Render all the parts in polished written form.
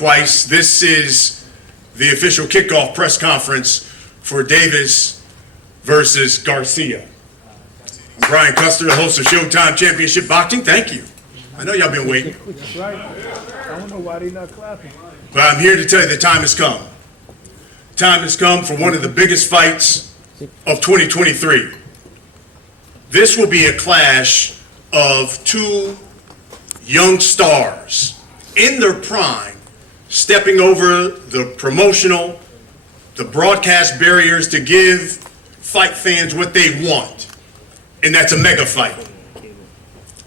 twice. This is the official kickoff press conference for Davis versus Garcia. I'm Brian Custer, the host of Showtime Championship Boxing. Thank you. I know y'all been waiting. That's right. I don't know why they not clapping. But I'm here to tell you the time has come. Time has come for one of the biggest fights of 2023. This will be a clash of two young stars in their prime, stepping over the promotional, the broadcast barriers to give fight fans what they want, and that's a mega fight.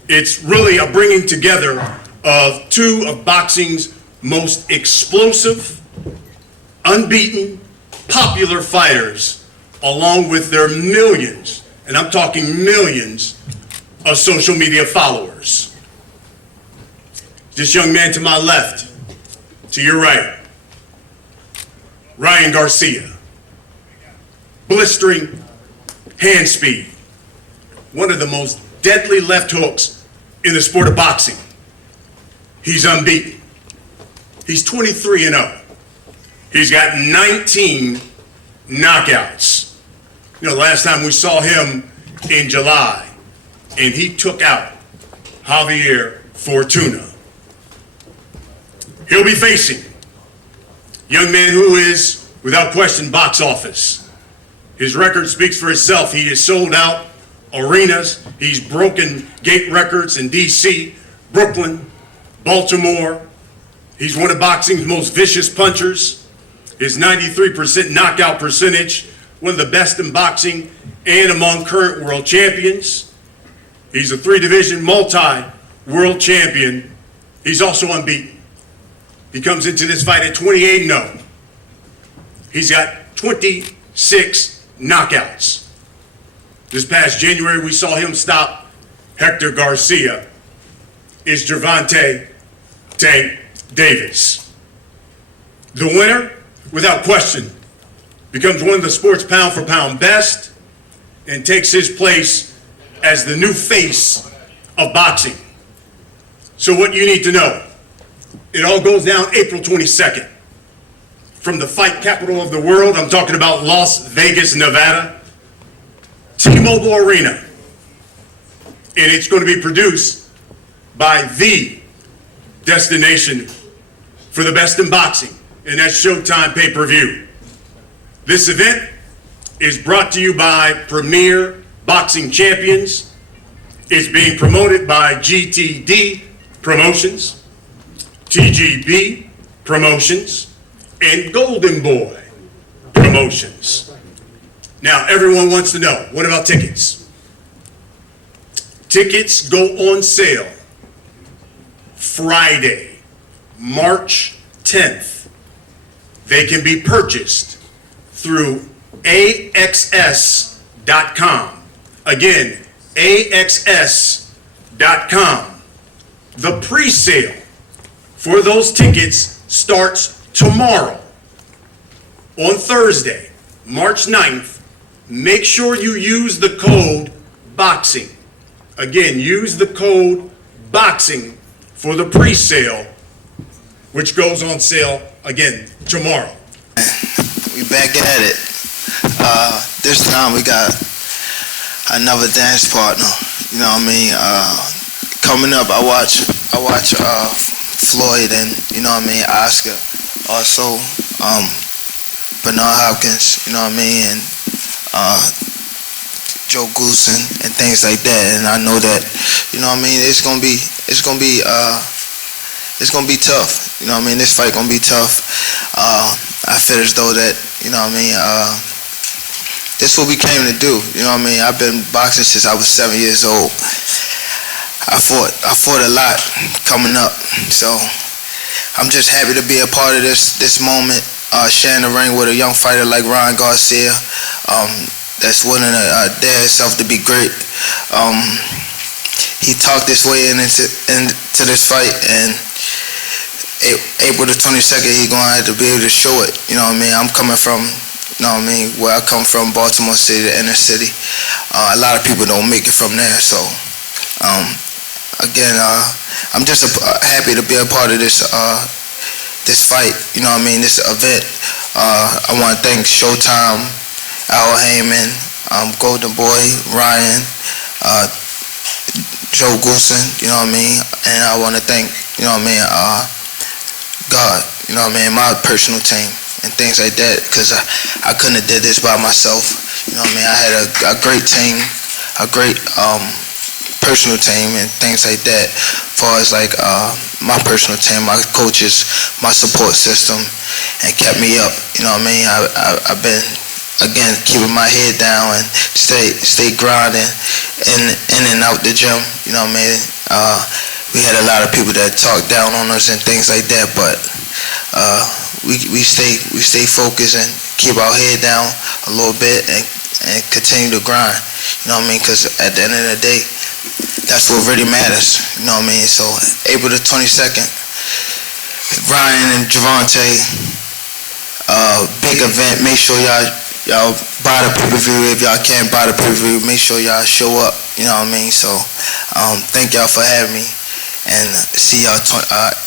It's really a bringing together of two of boxing's most explosive, unbeaten, popular fighters, along with their millions, and I'm talking millions, of social media followers. This young man to my left, to your right, Ryan Garcia. Blistering hand speed, one of the most deadly left hooks in the sport of boxing. He's unbeaten. He's 23-0. He's got 19 knockouts. You know, last time we saw him in July, and he took out Javier Fortuna. He'll be facing a young man who is, without question, box office. His record speaks for itself. He has sold out arenas. He's broken gate records in D.C., Brooklyn, Baltimore. He's one of boxing's most vicious punchers. His 93% knockout percentage, one of the best in boxing and among current world champions. He's a three-division multi-world champion. He's also unbeaten. He comes into this fight at 28-0. He's got 26 knockouts. This past January, we saw him stop Hector Garcia. Is Gervonta Tank Davis. The winner, without question, becomes one of the sport's pound-for-pound best and takes his place as the new face of boxing. So what you need to know, it all goes down April 22nd. From the fight capital of the world, I'm talking about Las Vegas, Nevada, T-Mobile Arena. And it's going to be produced by the destination for the best in boxing, and that's Showtime Pay-Per-View. This event is brought to you by Premier Boxing Champions. It's being promoted by GTD Promotions, TGB Promotions, and Golden Boy Promotions. Now, everyone wants to know, what about tickets? Tickets go on sale Friday, March 10th. They can be purchased through AXS.com. Again, AXS.com. The pre-sale for those tickets starts tomorrow. On Thursday, March 9th, make sure you use the code BOXING. Again, use the code BOXING for the pre-sale, which goes on sale again tomorrow. We back at it. This time we got another dance partner. You know what I mean? Coming up, I watch Floyd and, you know what I mean, Oscar. Also, Bernard Hopkins, you know what I mean, and Joe Goosen and things like that. And I know that, you know what I mean, it's gonna be tough. You know what I mean? This fight gonna be tough. I feel as though that, you know what I mean, this is what we came to do. You know what I mean? I've been boxing since I was 7 years old. I fought a lot coming up. So I'm just happy to be a part of this moment, sharing the ring with a young fighter like Ryan Garcia, that's willing to dare himself to be great. He talked his way into this fight, and April the 22nd, he's going to have to be able to show it. You know what I mean? I'm coming from, you know what I mean, where I come from, Baltimore City, the inner city. A lot of people don't make it from there, so again, I'm just happy to be a part of this this fight, you know what I mean, this event. I want to thank Showtime, Al Heyman, Golden Boy, Ryan, Joe Goosen, you know what I mean, and I want to thank, you know what I mean, God, you know what I mean, my personal team and things like that, because I couldn't have did this by myself, you know what I mean. I had a great team, a great personal team and things like that, as far as like my personal team, my coaches, my support system, and kept me up, you know what I mean. I've been, again, keeping my head down and stay grinding in and out the gym, you know what I mean. We had a lot of people that talked down on us and things like that, but we stay focused and keep our head down a little bit and continue to grind, you know what I mean, because at the end of the day, that's what really matters, you know what I mean. So April the 22nd, Ryan and Gervonta, big event. Make sure y'all buy the pay-per-view. If y'all can't buy the pay-per-view, make sure y'all show up, you know what I mean. So thank y'all for having me, and see y'all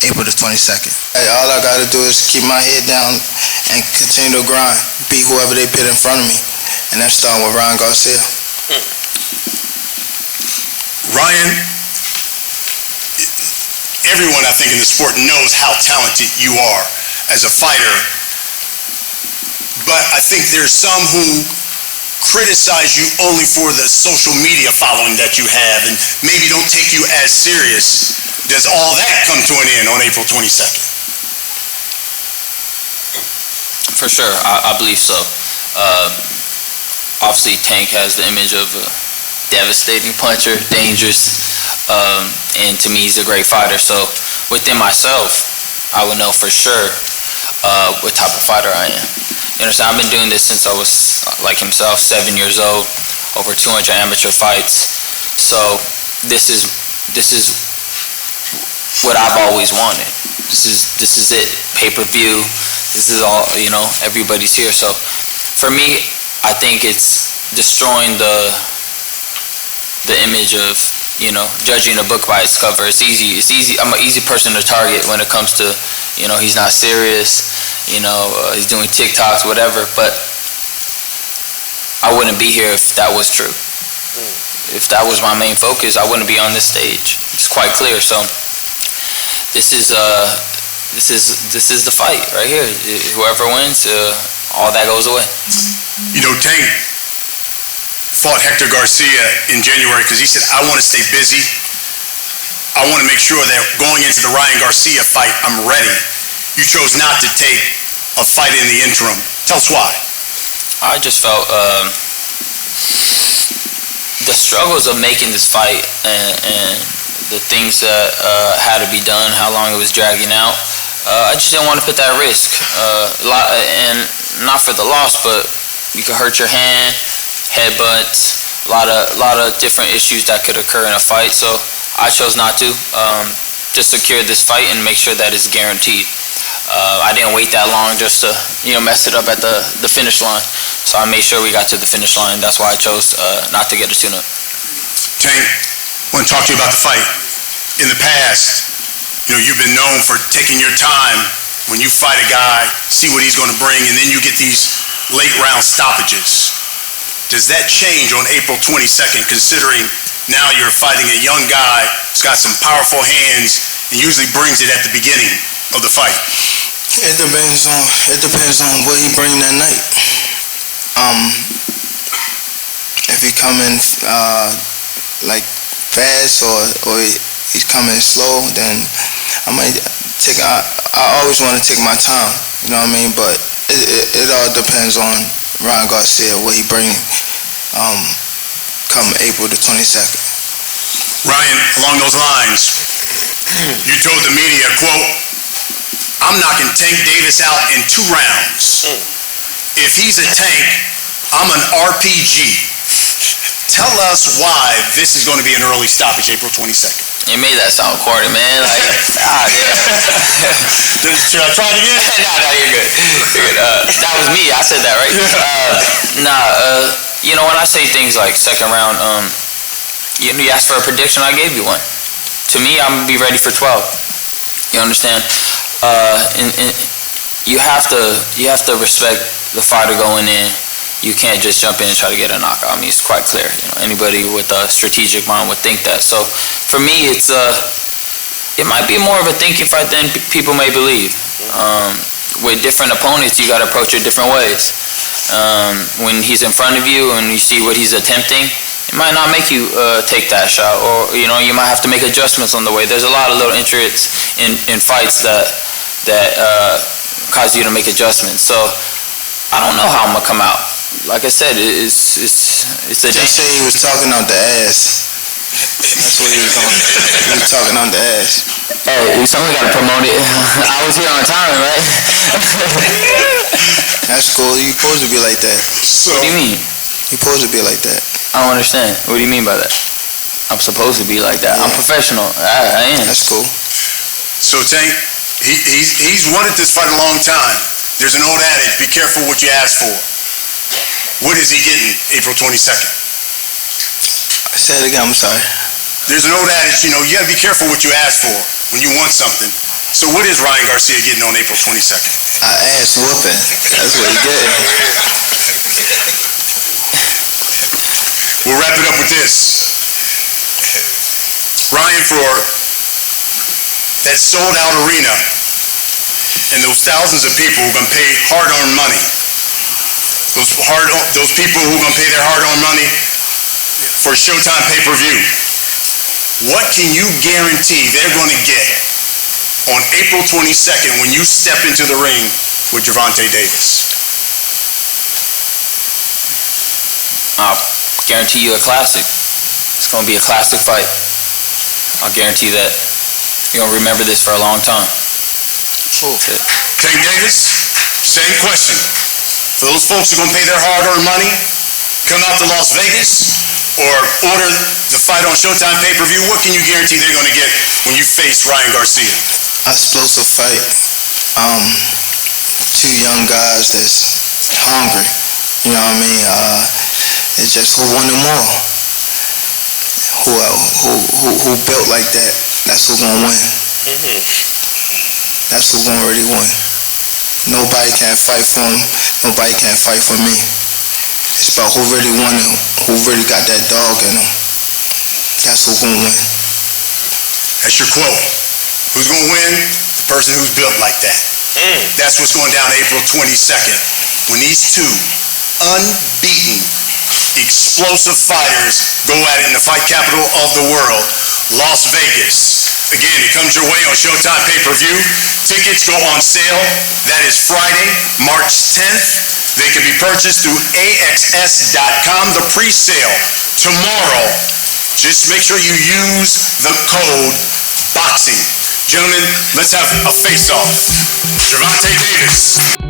April the 22nd. Hey, all I gotta do is keep my head down and continue to grind, beat whoever they put in front of me, and that's starting with Ryan Garcia. Ryan, everyone I think in the sport knows how talented you are as a fighter, but I think there's some who criticize you only for the social media following that you have and maybe don't take you as serious. Does all that come to an end on April 22nd? For sure, I believe so. Obviously, Tank has the image of a devastating puncher, dangerous, and to me, he's a great fighter. So within myself, I would know for sure what type of fighter I am. You understand? I've been doing this since I was, like himself, 7 years old, over 200 amateur fights. So this is what I've always wanted. This is it. Pay-per-view. This is all, you know, everybody's here. So for me, I think it's destroying the image of, you know, judging a book by its cover. It's easy. I'm an easy person to target when it comes to, you know, he's not serious, you know, he's doing TikToks, whatever. But I wouldn't be here if that was true. If that was my main focus, I wouldn't be on this stage. It's quite clear. So this is the fight right here. Whoever wins, all that goes away. You know, Tank fought Hector Garcia in January because he said, I want to stay busy. I want to make sure that going into the Ryan Garcia fight, I'm ready. You chose not to take a fight in the interim. Tell us why. I just felt the struggles of making this fight and the things that had to be done, how long it was dragging out. I just didn't want to put that risk. And not for the loss, but you could hurt your hand, headbutts, a lot of different issues that could occur in a fight. So I chose not to. Just secure this fight and make sure that it's guaranteed. I didn't wait that long just to, you know, mess it up at the finish line. So I made sure we got to the finish line. That's why I chose not to get a tune-up. Tank, I want to talk to you about the fight. In the past, you know, you've been known for taking your time when you fight a guy, see what he's going to bring, and then you get these late round stoppages. Does that change on April 22nd, considering now you're fighting a young guy who's got some powerful hands and usually brings it at the beginning of the fight? It depends on what he bring that night. If he coming like fast or he's coming slow, then I might take. I always want to take my time, you know what I mean. But it all depends on Ryan Garcia, what he bring come April the 22nd. Ryan, along those lines, you told the media, quote, I'm knocking Tank Davis out in 2 rounds. If he's a tank, I'm an RPG. Tell us why this is going to be an early stoppage, April 22nd. You made that sound corny, man. Like, yeah. Should I try it again? No, you're good. You're good. That was me. I said that, right? You know, when I say things like second round, you asked for a prediction, I gave you one. To me, I'm going to be ready for 12. You understand? you have to respect the fighter going in. You can't just jump in and try to get a knockout. I mean, it's quite clear. You know, anybody with a strategic mind would think that. So for me, it might be more of a thinking fight than people may believe. With different opponents, you got to approach it different ways. When he's in front of you and you see what he's attempting, it might not make you take that shot, or you might have to make adjustments on the way. There's a lot of little intricacies in fights that cause you to make adjustments. So I don't know how I'm gonna come out. Like I said, it's a Just say he was talking out the ass. That's what he was doing. He was talking out the ass. Hey, someone got to promote it. I was here on time, right? That's cool. You supposed to be like that. What do you mean? You supposed to be like that. I don't understand. What do you mean by that? I'm supposed to be like that. I'm professional. I am. That's cool. So Tank, he's wanted this fight a long time. There's an old adage, be careful what you ask for. What is he getting April 22nd? Say it again, I'm sorry. There's an old adage, you gotta be careful what you ask for when you want something. So what is Ryan Garcia getting on April 22nd? I ass whooping. That's what he getting. We'll wrap it up with this. Ryan, for that sold out arena and those thousands of people who are gonna pay hard-earned money, those people who are gonna pay their hard-earned money for Showtime pay-per-view, what can you guarantee they're gonna get on April 22nd when you step into the ring with Gervonta Davis? I'll guarantee you a classic. It's going to be a classic fight. I'll guarantee that. You're going to remember this for a long time. That's it. Tank Davis, same question. For those folks who are going to pay their hard-earned money, come out to Las Vegas, or order the fight on Showtime pay-per-view, what can you guarantee they're going to get when you face Ryan Garcia? Explosive fight. Two young guys that's hungry. You know what I mean? It's just who wanted more. Who built like that? That's who's gonna win. That's who's gonna really win. Nobody can fight for him. Nobody can fight for me. It's about who really won it, who really got that dog in him. That's who's gonna win. That's your quote. Who's gonna win? The person who's built like that. That's what's going down April 22nd. When these two unbeaten, explosive fighters go at it in the fight capital of the world, Las Vegas. Again, it comes your way on Showtime pay-per-view. Tickets go on sale. That is Friday, March 10th. They can be purchased through AXS.com. The pre-sale tomorrow. Just make sure you use the code BOXING. Gentlemen, let's have a face-off. Gervonta Davis.